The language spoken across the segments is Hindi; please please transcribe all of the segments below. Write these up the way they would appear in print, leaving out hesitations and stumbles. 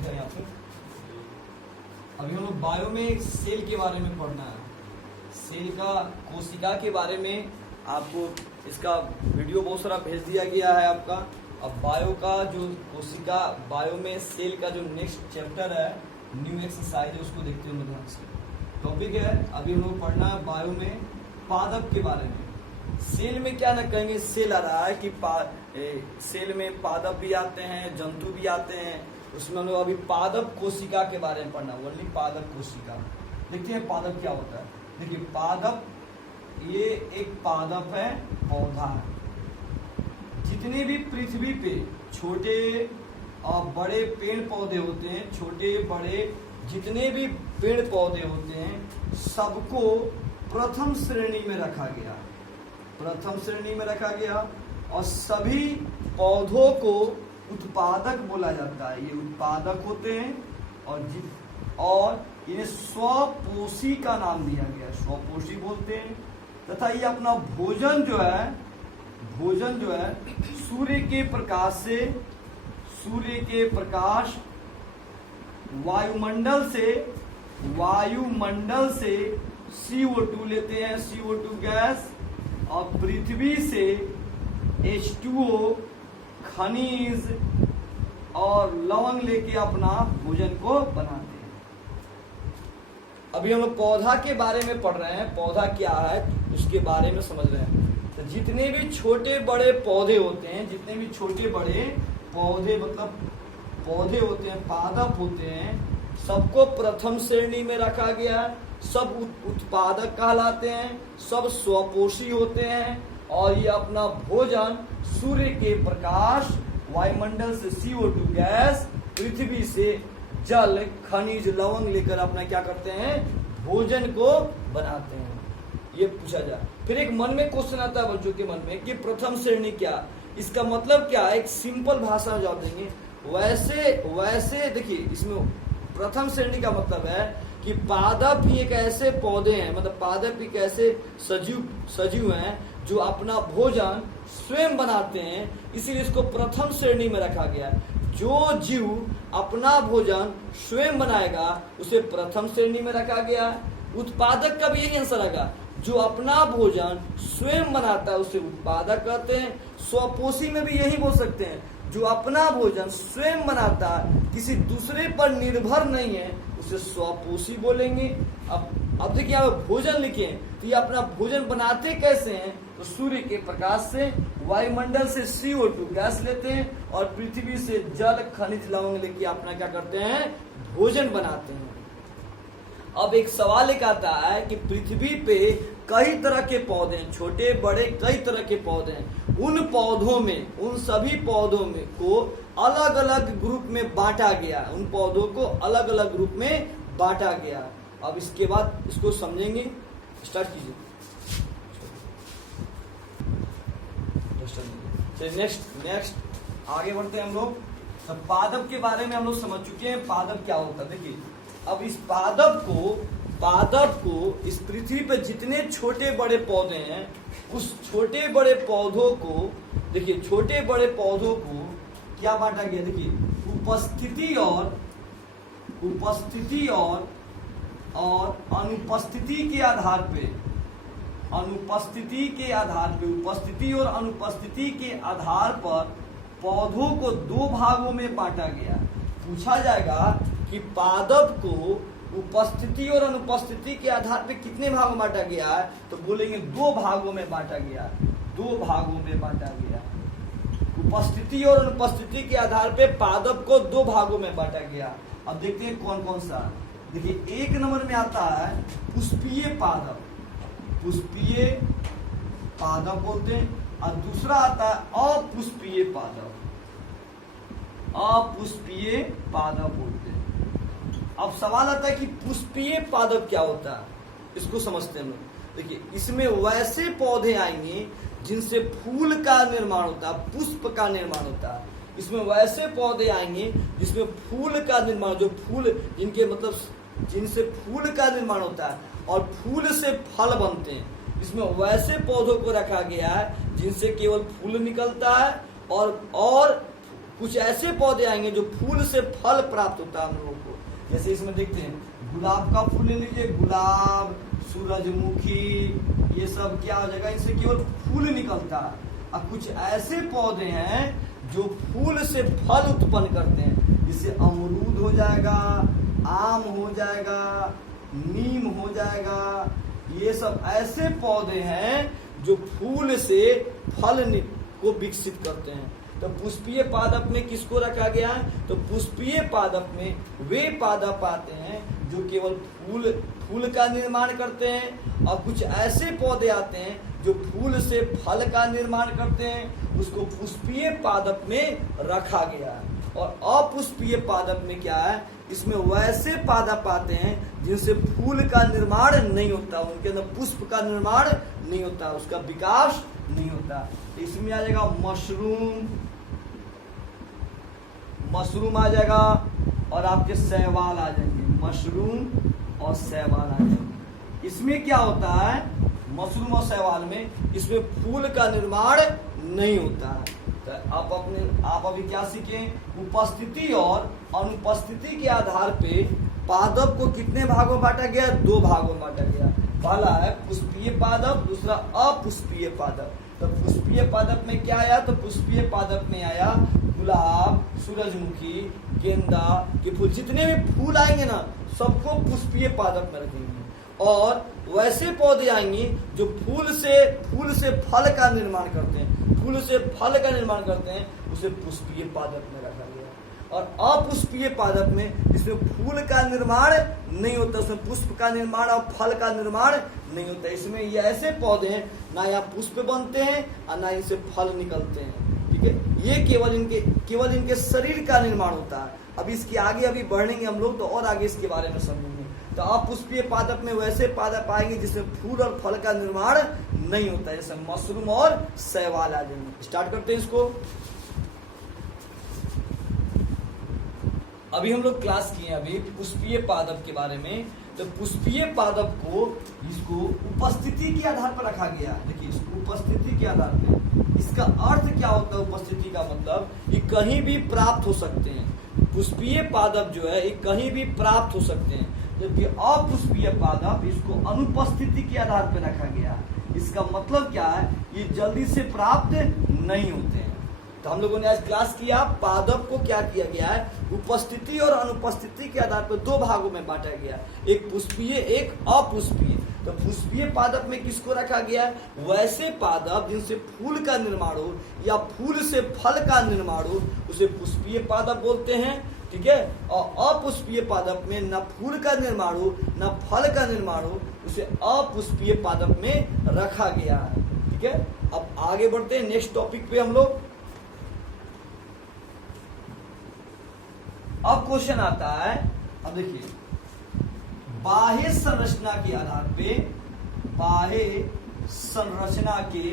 लिखा है यहाँ पे। अभी हम लोग बायो में एक सेल के बारे में पढ़ना है। सेल का कोशिका के बारे में आपको इसका वीडियो बहुत सारा भेज दिया गया है आपका। अब बायो का जो कोशिका, बायो में सेल का जो नेक्स्ट चैप्टर है, न्यू एक्सरसाइज है, उसको देखते हैं ध्यान से। टॉपिक है अभी हम लोग पढ़ना है बायो में पादप के बारे में। सेल में क्या ना कहेंगे, सेल आ रहा है कि सेल में पादप भी आते हैं, जंतु भी आते हैं। उसमें हम लोग अभी पादप कोशिका के बारे में पढ़ना, ओनली पादप कोशिका। देखते हैं पादप क्या होता है। देखिए पादप, ये एक पादप है, पौधा है। जितने भी पृथ्वी पे छोटे और बड़े पेड़ पौधे होते हैं, छोटे बड़े जितने भी पेड़ पौधे होते हैं, सबको प्रथम श्रेणी में रखा गया। प्रथम श्रेणी में रखा गया और सभी पौधों को उत्पादक बोला जाता है। ये उत्पादक होते हैं और इन्हें स्वपोषी का नाम दिया गया, स्वपोषी बोलते हैं। तथा ये अपना भोजन जो है सूर्य के प्रकाश वायुमंडल से CO2 लेते हैं, CO2 गैस, और पृथ्वी से H2O, खनिज और लवण लेके अपना भोजन को बनाते हैं। अभी हम लोग पौधा के बारे में पढ़ रहे हैं। पौधा क्या है उसके बारे में समझ रहे हैं। तो जितने भी छोटे बड़े पौधे होते हैं, जितने भी छोटे बड़े पौधे मतलब पौधे होते हैं, पादप होते हैं, सबको प्रथम श्रेणी में रखा गया है। सब उत्पादक कहलाते हैं, सब स्वपोषी होते हैं और ये अपना भोजन सूर्य के प्रकाश, वायुमंडल से CO2 गैस, पृथ्वी से जल, खनिज, लवण लेकर अपना क्या करते हैं, भोजन को बनाते हैं। ये पूछा जाए। फिर एक मन में क्वेश्चन आता है बच्चों के मन में कि प्रथम श्रेणी क्या, इसका मतलब क्या है। एक सिंपल भाषा में जवाब देंगे। वैसे देखिए, इसमें प्रथम श्रेणी का मतलब है कि पादप ही एक ऐसे पौधे हैं, मतलब पादप एक ऐसे सजीव हैं जो अपना भोजन स्वयं बनाते हैं, इसीलिए इसको प्रथम श्रेणी में रखा गया है। जो जीव अपना भोजन स्वयं बनाएगा उसे प्रथम श्रेणी में रखा गया है। उत्पादक का भी यही आंसर आएगा, जो अपना भोजन स्वयं बनाता है उसे उत्पादक कहते हैं। स्वपोषी में भी यही बोल सकते हैं, जो अपना भोजन स्वयं बनाता है, किसी दूसरे पर निर्भर नहीं है, उसे स्वपोषी बोलेंगे। अब देखिए आप भोजन लिखे, तो ये अपना भोजन बनाते कैसे हैं, तो सूर्य के प्रकाश से, वायुमंडल से CO2 गैस लेते हैं और पृथ्वी से जल, खनिज, लवण लेके अपना क्या करते हैं, भोजन बनाते हैं। अब एक सवाल एक आता है कि पृथ्वी पे कई तरह के पौधे हैं, छोटे बड़े कई तरह के पौधे हैं। उन पौधों में, उन सभी पौधों में को अलग अलग ग्रुप में बांटा गया। उन पौधों को अलग अलग ग्रुप में बांटा गया। अब इसके बाद इसको समझेंगे। स्टार्ट कीजिए। नेक्स्ट आगे बढ़ते हैं हम लोग। तो पादप के बारे में हम लोग समझ चुके हैं, पादप क्या होता है। देखिए अब इस पादप को इस पृथ्वी पर जितने छोटे बड़े पौधे हैं, उस छोटे बड़े पौधों को, देखिए छोटे बड़े पौधों को क्या बांटा गया। देखिए उपस्थिति और अनुपस्थिति के आधार पे, उपस्थिति और अनुपस्थिति के आधार पर पौधों को दो भागों में बांटा गया। पूछा जाएगा कि पादप को उपस्थिति और अनुपस्थिति के आधार पे कितने भागों में बांटा गया है, तो बोलेंगे दो भागों में बांटा गया। दो भागों में बांटा गया। उपस्थिति और अनुपस्थिति के आधार पे पादप को दो भागों में बांटा गया। अब देखते हैं कौन कौन सा। देखिए एक नंबर में आता है पुष्पीय पादप, पुष्पीय पादप बोलते हैं। और दूसरा आता है अपुष्पीय पादप, अपुष्पीय पादप बोलते हैं। अब सवाल आता है कि पुष्पीय पादप क्या होता है, इसको समझते हैं हम लोग। देखिए इसमें वैसे पौधे आएंगे जिनसे फूल का निर्माण होता है, पुष्प का निर्माण होता है। इसमें वैसे पौधे आएंगे जिसमें फूल का निर्माण, जो फूल जिनके मतलब जिनसे फूल का निर्माण होता है और फूल से फल बनते हैं। इसमें वैसे पौधों को रखा गया है जिनसे केवल फूल निकलता है और कुछ ऐसे पौधे आएंगे जो फूल से फल प्राप्त होता है हम लोगों को। जैसे इसमें देखते हैं गुलाब का फूल ले लीजिए, गुलाब, सूरजमुखी, ये सब क्या हो जाएगा, इनसे केवल फूल निकलता है। और कुछ ऐसे पौधे हैं जो फूल से फल उत्पन्न करते हैं, जिससे अमरूद हो जाएगा, आम हो जाएगा, नीम हो जाएगा। ये सब ऐसे पौधे हैं जो फूल से फल को विकसित करते हैं। तो पुष्पीय पादप में किसको रखा गया है? तो पुष्पीय पादप में वे पादप आते हैं जो केवल फूल का निर्माण करते हैं, और कुछ ऐसे पौधे आते हैं जो फूल से फल का निर्माण करते हैं, उसको पुष्पीय पादप में रखा गया है। और अपुष्पीय पादप में क्या है, इसमें वैसे पादप आते हैं जिनसे फूल का निर्माण नहीं होता, उनके अंदर पुष्प का निर्माण नहीं होता, उसका विकास नहीं होता। इसमें आ जाएगा मशरूम आ जाएगा, और आपके शैवाल आ जाएंगे, मशरूम और शैवाल आ जाएंगे। इसमें क्या होता है, मशरूम और शैवाल में इसमें फूल का निर्माण नहीं होता है। तो आप अभी क्या सीखें, उपस्थिति और अनुपस्थिति के आधार पे पादप को कितने भागों में बांटा गया? 2 भागों में बांटा गया। पहला है पुष्पीय पादप, दूसरा अपुष्पीय पादप। तो पुष्पीय पादप में क्या आया? तो पुष्पीय पादप में आया गुलाब, सूरजमुखी, गेंदा के फूल। जितने भी फूल आएंगे ना, सबको पुष्पीय पादप में रखेंगे। और वैसे पौधे आएंगे जो फूल से फल का निर्माण करते हैं, फूल से फल का निर्माण करते हैं, उसे पुष्पीय पादप में रखा गया। और अपुष्पीय पादप में इसमें फूल का निर्माण नहीं होता, उसमें पुष्प का निर्माण और फल का निर्माण नहीं होता। इसमें ये ऐसे पौधे हैं ना यहाँ पुष्प बनते हैं और ना इनसे फल निकलते हैं। ठीक है, ये केवल इनके शरीर का निर्माण होता है। अभी इसके आगे अभी बढ़ेंगे हम लोग, तो और आगे इसके बारे में समझेंगे। तो अपुष्पीय पादप में वैसे पादप आएंगे जिसमें फूल और फल का निर्माण नहीं होता, जैसे मशरूम और शैवाल आ जाएंगे। स्टार्ट करते हैं इसको। अभी हम लोग क्लास किए अभी पुष्पीय पादप के बारे में। तो पुष्पीय पादप को इसको उपस्थिति के आधार पर रखा गया। देखिए, इसको उपस्थिति के आधार पर, इसका अर्थ क्या होता है उपस्थिति का मतलब, ये कहीं भी प्राप्त हो सकते हैं। पुष्पीय पादप जो है ये कहीं भी प्राप्त हो सकते हैं, जबकि अपुष्पीय पादप इसको अनुपस्थिति के आधार पर रखा गया। इसका मतलब क्या है, ये जल्दी से प्राप्त नहीं होते हैं। तो हम लोगों ने आज क्लास किया, पादप को क्या किया गया है, उपस्थिति और अनुपस्थिति के आधार पर 2 भागों में बांटा गया, एक पुष्पीय एक अपुष्पीय। तो पुष्पीय पादप में किसको रखा गया है? वैसे पादप जिनसे फूल का निर्माण हो या फूल से फल का निर्माण हो, उसे पुष्पीय पादप बोलते हैं। ठीक है, और अपुष्पीय पादप में न फूल का निर्माण हो न फल का निर्माण हो, उसे अपुष्पीय पादप में रखा गया है। ठीक है, अब आगे बढ़ते हैं नेक्स्ट टॉपिक पे हम लोग। अब क्वेश्चन आता है, अब देखिए, बाह्य संरचना के आधार पे, बाह्य संरचना के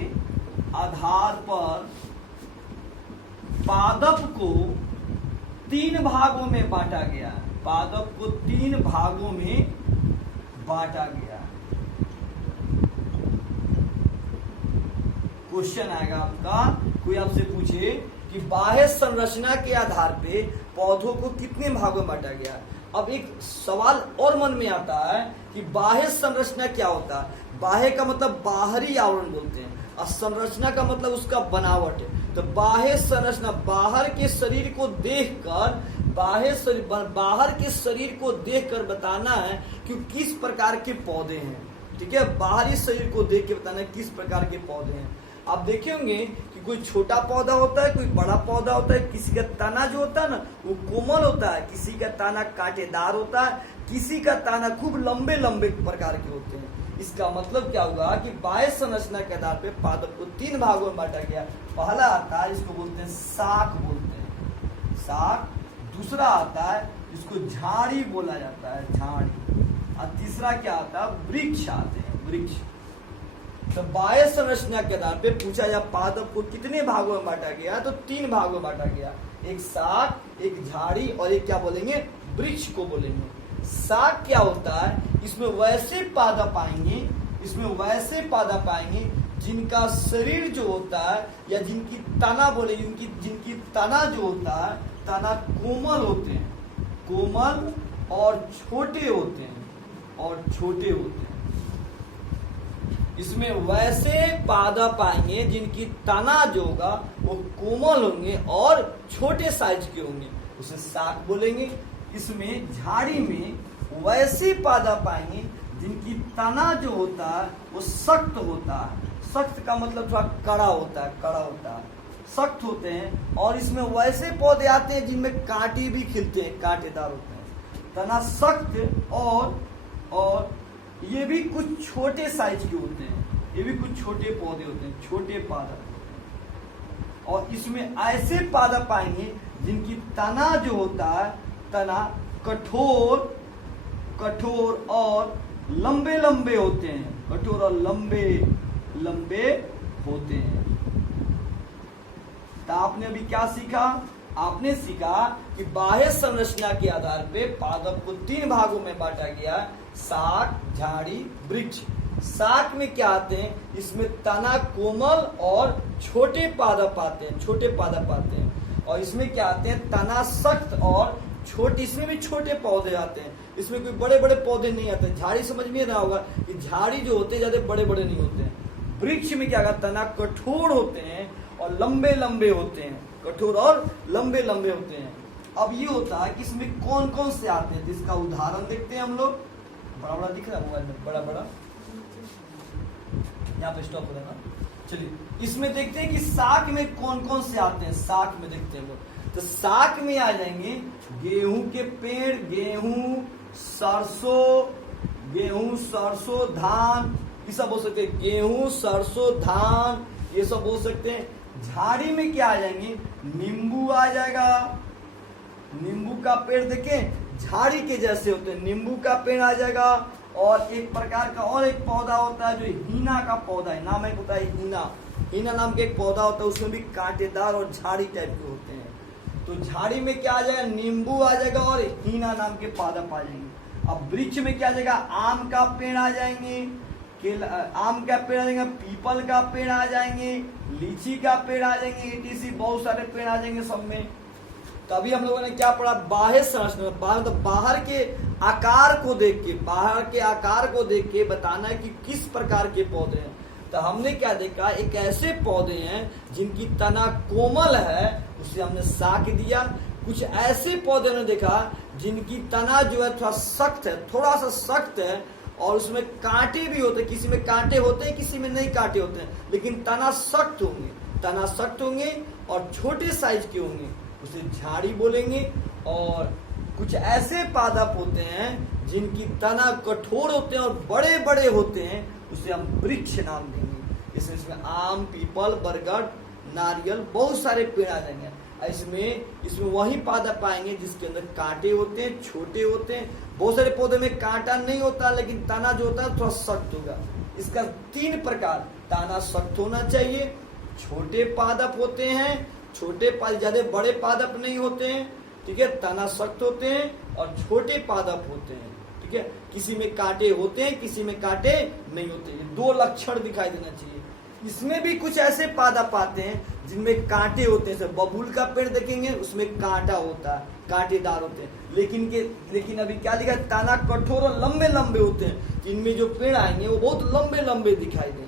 आधार पर पादप को 3 भागों में बांटा गया। पादप को 3 भागों में बांटा गया। क्वेश्चन आएगा आपका, कोई आपसे पूछे कि बाह्य संरचना के आधार पे पौधों को कितने भागों में बांटा गया। अब एक सवाल और मन में आता है कि बाह्य संरचना क्या होता है। बाह्य का मतलब बाहरी आवरण बोलते हैं, और संरचना का मतलब उसका बनावट है। तो बाह्य संरचना, बाहर के शरीर को देखकर, बाहर के शरीर को देखकर बताना है कि किस प्रकार के पौधे हैं। ठीक है, बाहरी शरीर को देख के बताना है किस प्रकार के पौधे हैं। आप देखे होंगे कि कोई छोटा पौधा होता है, कोई बड़ा पौधा होता है, किसी का तना जो होता है ना वो कोमल होता है, किसी का तना कांटेदार होता है, किसी का तना खूब लंबे लंबे प्रकार के होते हैं। इसका मतलब क्या होगा कि बाह्य संरचना के आधार पे पादप को 3 भागों में बांटा गया। पहला आता है, इसको बोलते हैं शाख बोलते हैं, शाख। दूसरा आता है, इसको झाड़ी बोला जाता है, झाड़ी। और तीसरा क्या आता है, वृक्ष आते हैं, वृक्ष। तो बाह्य संरचना के आधार पे पूछा जा पादप को कितने भागों में बांटा गया, तो 3 भागों में बांटा गया, एक शाख, एक झाड़ी और एक क्या बोलेंगे, वृक्ष को बोलेंगे। शाख क्या होता है, इसमें वैसे पादप आएंगे जिनका शरीर जो होता है या जिनकी तना बोले जिनकी तना जो होता है, तना कोमल होते हैं, कोमल और छोटे होते हैं, इसमें वैसे पादप आएंगे जिनकी तना जो होगा वो कोमल होंगे और छोटे साइज के होंगे, उसे शाक बोलेंगे। इसमें झाड़ी में वैसे पादप आएंगे जिनकी तना जो होता है वो सख्त होता है, सख्त का मतलब थोड़ा कड़ा होता है, सख्त होते हैं। और इसमें वैसे पौधे आते हैं जिनमें कांटे भी खिलते हैं, कांटेदार होते हैं, तना सख्त और ये भी कुछ छोटे साइज के होते हैं, ये भी कुछ छोटे पौधे होते हैं, छोटे पादप। और इसमें ऐसे पादप आएंगे जिनकी तना जो होता है, तना कठोर और लंबे लंबे होते हैं, कठोर और लंबे लंबे होते हैं। तो आपने अभी क्या सीखा? आपने सीखा कि बाह्य संरचना के आधार पे पादप को 3 भागों में बांटा गया, शाक, झाड़ी, वृक्ष। शाक में क्या आते हैं? इसमें तना कोमल और छोटे पादप आते हैं, और इसमें क्या आते हैं? तना सख्त और छोटे, इसमें भी छोटे पौधे आते हैं, इसमें कोई बड़े बड़े पौधे नहीं आते। झाड़ी समझ में रहा होगा कि झाड़ी जो होते हैं ज्यादा बड़े बड़े नहीं होते हैं। वृक्ष में क्या होगा? तना कठोर होते हैं और लंबे लंबे होते हैं, कठोर और लंबे लंबे होते हैं। अब ये होता है कि इसमें कौन कौन से आते हैं, जिसका उदाहरण देखते हैं हम लोग। बड़ा बड़ा दिख रहा है मोबाइल में, बड़ा बड़ा, यहाँ पे स्टॉप हो रहा है ना। चलिए इसमें देखते हैं कि शाक में कौन कौन से आते हैं। शाक में देखते हैं हम लोग, तो शाक में आ जाएंगे गेहूं के पेड़, गेहूं, सरसों, धान, ये सब हो सकते हैं। गेहूं, सरसों, धान, ये सब हो सकते हैं। झाड़ी में क्या आ जाएंगे? नींबू आ जाएगा, नींबू का पेड़ देखें झाड़ी के जैसे होते हैं, नींबू का पेड़ आ जाएगा। और एक प्रकार का और एक पौधा होता है जो हीना का पौधा है, नाम एक होता है हीना नाम का एक पौधा होता है, उसमें भी कांटेदार और झाड़ी टाइप के होते हैं। तो झाड़ी में क्या आ जाएगा? नींबू आ जाएगा और हीना नाम के पादप आ जाएंगे। अब वृक्ष में क्या आ जाएगा? आम का पेड़ आ जाएंगे, आम का पेड़ आ जाएगा, पीपल का पेड़ आ जाएंगे, लीची का पेड़ आ जाएंगे, etc बहुत सारे पेड़ आ जाएंगे सब में। तो अभी हम लोगों ने क्या पढ़ा? बाह्य संरचना, बाहर के आकार को देख के बताना है कि किस प्रकार के पौधे हैं। तो हमने क्या देखा? एक ऐसे पौधे हैं जिनकी तना कोमल है, उसे हमने शाक दिया। कुछ ऐसे पौधे ने देखा जिनकी तना जो है थोड़ा सा सख्त है और उसमें कांटे भी होते हैं, किसी में कांटे होते हैं, किसी में नहीं कांटे होते हैं, लेकिन तना सख्त होंगे और छोटे साइज के होंगे, उसे झाड़ी बोलेंगे। और कुछ ऐसे पादप होते हैं जिनकी तना कठोर होते हैं और बड़े बड़े होते हैं, उसे हम वृक्ष नाम देंगे। इसमें आम, पीपल, बरगद, नारियल बहुत सारे पेड़ आ जाएंगे। इसमें वही पादप पाएंगे जिसके अंदर कांटे होते हैं, छोटे होते हैं। बहुत सारे पौधे में कांटा नहीं होता, लेकिन तना जो होता है थोड़ा सख्त होगा। इसका 3 प्रकार, तना सख्त होना चाहिए, छोटे पादप होते हैं, ज्यादा बड़े पादप नहीं होते हैं, ठीक है, तना सख्त होते हैं और छोटे पादप होते हैं, ठीक है। किसी में कांटे होते हैं, किसी में कांटे नहीं होते। ये 2 लक्षण दिखाई देना चाहिए। इसमें भी कुछ ऐसे पादप आते हैं जिनमें कांटे होते हैं। बबूल का पेड़ देखेंगे, उसमें कांटा होता है, कांटेदार होते हैं। लेकिन अभी क्या दिखा? तना कठोर और लंबे लंबे होते हैं। इनमें जो पेड़ आएंगे वो बहुत लंबे लंबे दिखाई देंगे।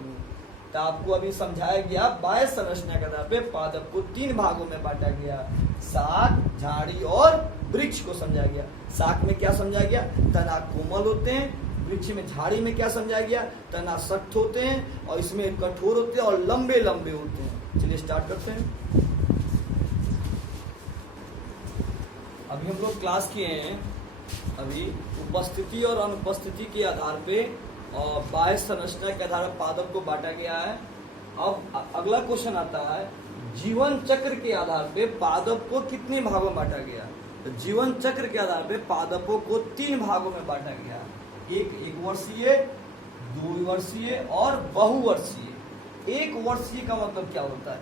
तो आपको अभी समझाया गया बाह्य संरचना के आधार पे पादप को 3 भागों में बांटा गया, शाक, झाड़ी और वृक्ष को समझाया गया। शाक में क्या समझाया गया? तना कोमल होते हैं। वृक्ष में, झाड़ी में क्या समझाया गया? तना सख्त होते हैं और इसमें कठोर होते हैं और लंबे लंबे होते हैं। चलिए स्टार्ट करते हैं। अभी हम लोग क्लास किए हैं, अभी उपस्थिति और अनुपस्थिति के आधार पे और बाह्य संरचना के आधार पर पादप को बांटा गया है। अब अगला क्वेश्चन आता है, जीवन चक्र के आधार पे पादप को कितने भागों में बांटा गया? तो जीवन चक्र के आधार पे पादपों को 3 भागों में बांटा गया। एक वर्षीय, 2 वर्षीय और बहुवर्षीय। 1 वर्षीय का मतलब क्या होता है?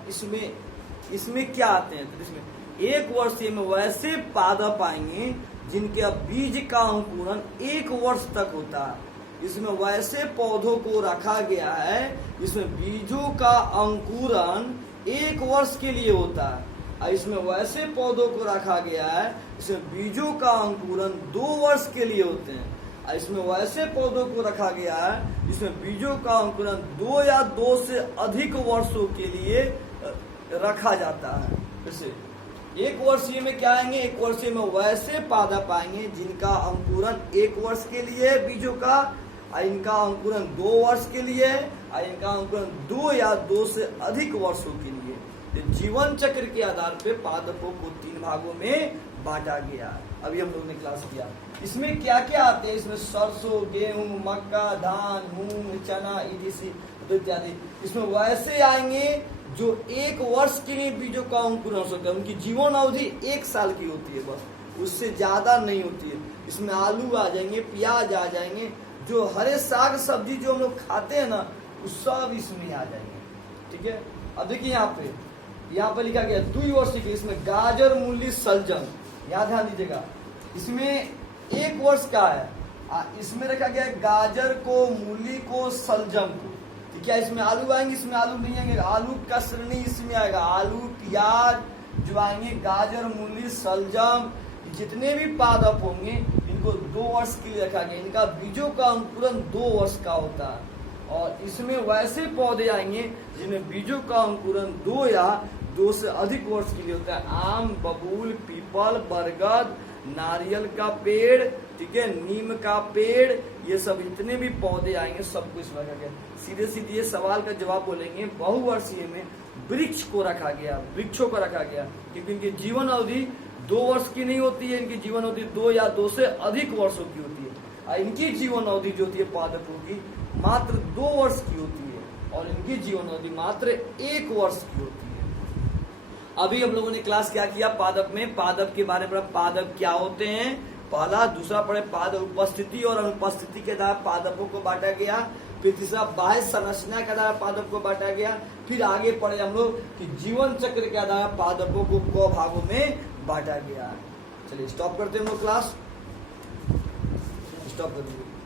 इसमें क्या आते हैं? तो इसमें 1 वर्षीय में वैसे पादप आएंगे जिनके बीज का अंकुरण 1 वर्ष तक होता है। इसमें वैसे पौधों को रखा गया है इसमें बीजों का अंकुरन 1 वर्ष के लिए होता है, और इसमें वैसे पौधों को रखा गया है इसमें बीजों का अंकुरन 2 वर्ष के लिए होते हैं, और इसमें वैसे पौधों को रखा गया है इसमें बीजों का अंकुरन 2 या 2 से अधिक वर्षों के लिए रखा जाता है। जैसे 1 वर्षीय में क्या आएंगे, 1 वर्षीय में वैसे पादप आएंगे जिनका अंकुरन 1 वर्ष के लिए है बीजों का, और इनका अंकुरन 2 वर्ष के लिए है, और इनका अंकुरन 2 या 2 से अधिक वर्षों के लिए। तो जीवन चक्र के आधार पे पादपों को 3 भागों में बांटा गया। अभी हम लोग ने क्लास किया। इसमें क्या क्या आते हैं, इसमें सरसों, गेहूं, मक्का, धान, मूंग, चना इत्यादि। इसमें वैसे आएंगे जो 1 वर्ष के लिए बीजों का अंकुरन हो सकता है, उनकी जीवन अवधि 1 साल की होती है, बस उससे ज्यादा नहीं होती है। इसमें आलू आ जाएंगे, प्याज आ जाएंगे, जो हरे साग सब्जी जो हम लोग खाते हैं ना, वो सब इसमें आ जाएंगे। ठीक है, अब देखिए यहाँ पे लिखा गया 2 वर्ष के, इसमें गाजर, मूली, सलजम, यहाँ ध्यान दीजिएगा, इसमें 1 वर्ष का है, इसमें रखा गया गाजर को, मूली को, सलजम को। तो क्या इसमें आलू आएंगे, इसमें आलू नहीं आएंगे, आलू का श्रेणी इसमें आएगा, आलू, प्याज जो आएंगे, गाजर, मूली, सलजम, जितने भी पादप होंगे इनको 2 वर्ष के लिए रखा गया। इनका बीजों का अंकुरन 2 वर्ष का होता है, और इसमें वैसे पौधे आएंगे जिनमें बीजों का अंकुरन 2 या 2 से अधिक वर्ष के लिए होता है। आम, बबूल, पीपल, बरगद, नारियल का पेड़, ठीक है, नीम का पेड़, ये सब जितने भी पौधे आएंगे सबको इसमें रखा गया। सीधे सीधे ये सवाल का जवाब बोलेंगे, बहुवर्षीय में वृक्ष को रखा गया, वृक्षों को रखा गया, क्योंकि इनकी जीवन अवधि 2 वर्ष की नहीं होती है, इनकी जीवन अवधि 2 या 2 से अधिक वर्षों की होती है, और इनकी जीवन अवधि जो होती है पादपों की मात्र 2 वर्ष की होती है, और इनकी जीवन अवधि मात्र 1 वर्ष की होती है। अभी हम लोगों ने क्लास क्या किया, पादप में, पादप के बारे में, पादप क्या होते हैं पहला, दूसरा पढ़े पादप उपस्थिति और अनुपस्थिति के आधार पादपों को बांटा गया, फिर तीसरा बाह्य संरचना के आधार पादप को बांटा गया, फिर आगे पढ़े हम लोग कि जीवन चक्र के आधार पादपों को क भागों में बांटा गया। चलिए स्टॉप करते हैं हम लोग क्लास, स्टॉप कर दीजिए।